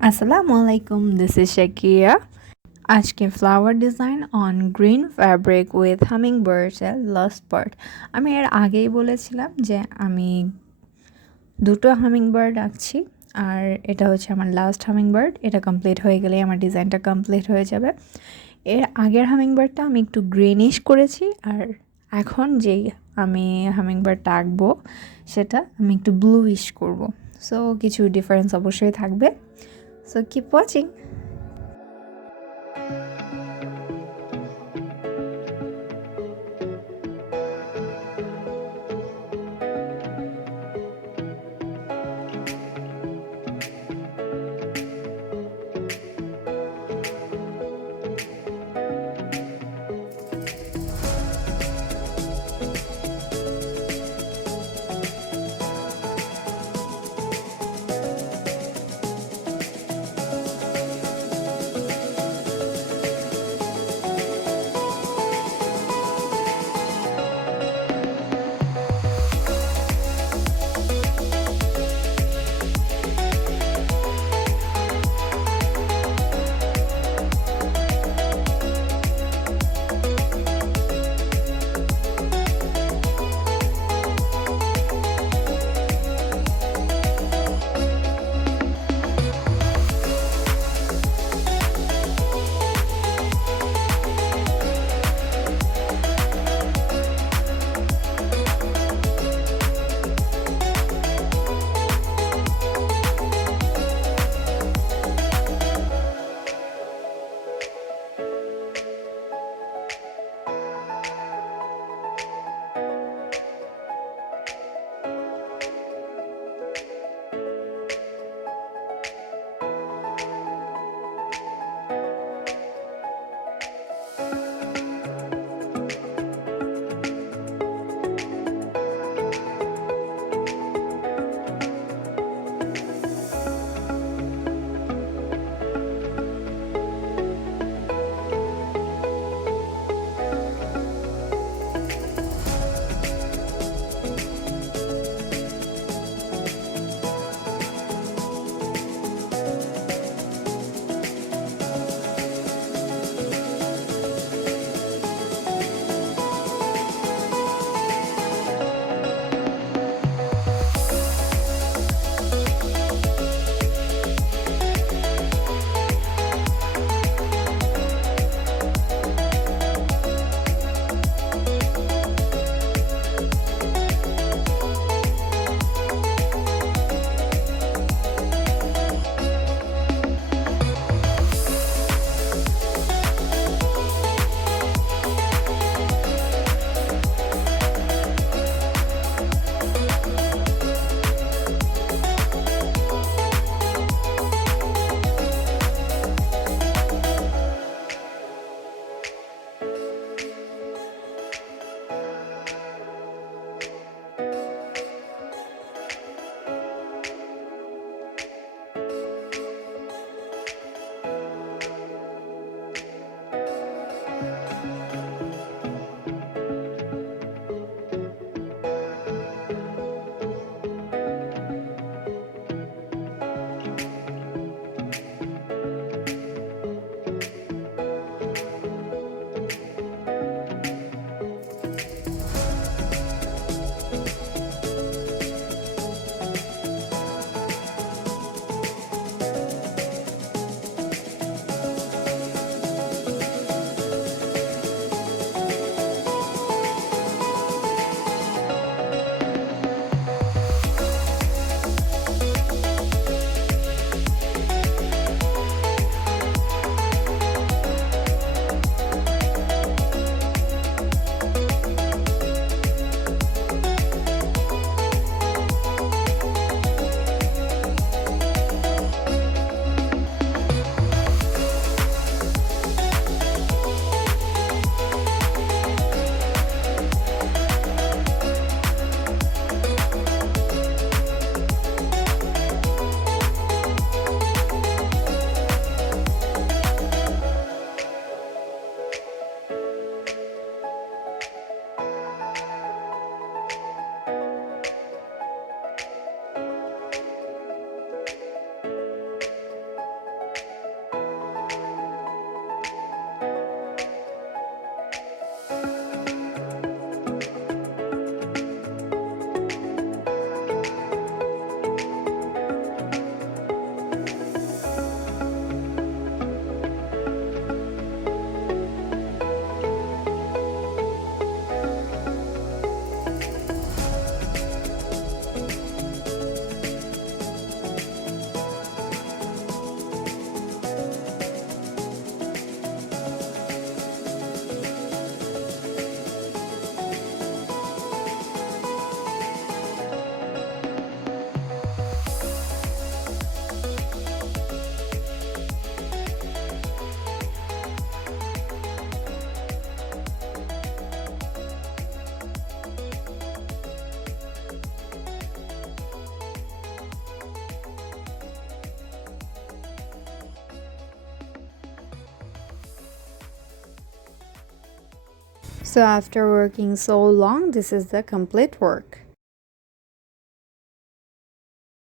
Assalamu alaikum, this is Shakira. আজকে flower design on green fabric with হামিংবার্ডস এর last part. আমি এর আগেই বলেছিলাম যে আমি দুটো হামিংবার্ড আঁকছি, আর এটা হচ্ছে আমার লাস্ট হামিংবার্ড। এটা কমপ্লিট হয়ে গেলেই আমার ডিজাইনটা কমপ্লিট হয়ে যাবে। এর আগের হামিংবার্ডটা আমি একটু গ্রিনিশ করেছি, আর এখন যেই আমি হামিংবার্ডটা আঁকবো সেটা আমি একটু ব্লুইশ করব। সো কিছু ডিফারেন্স অবশ্যই থাকবে। So keep watching. So after working so long, this is the complete work.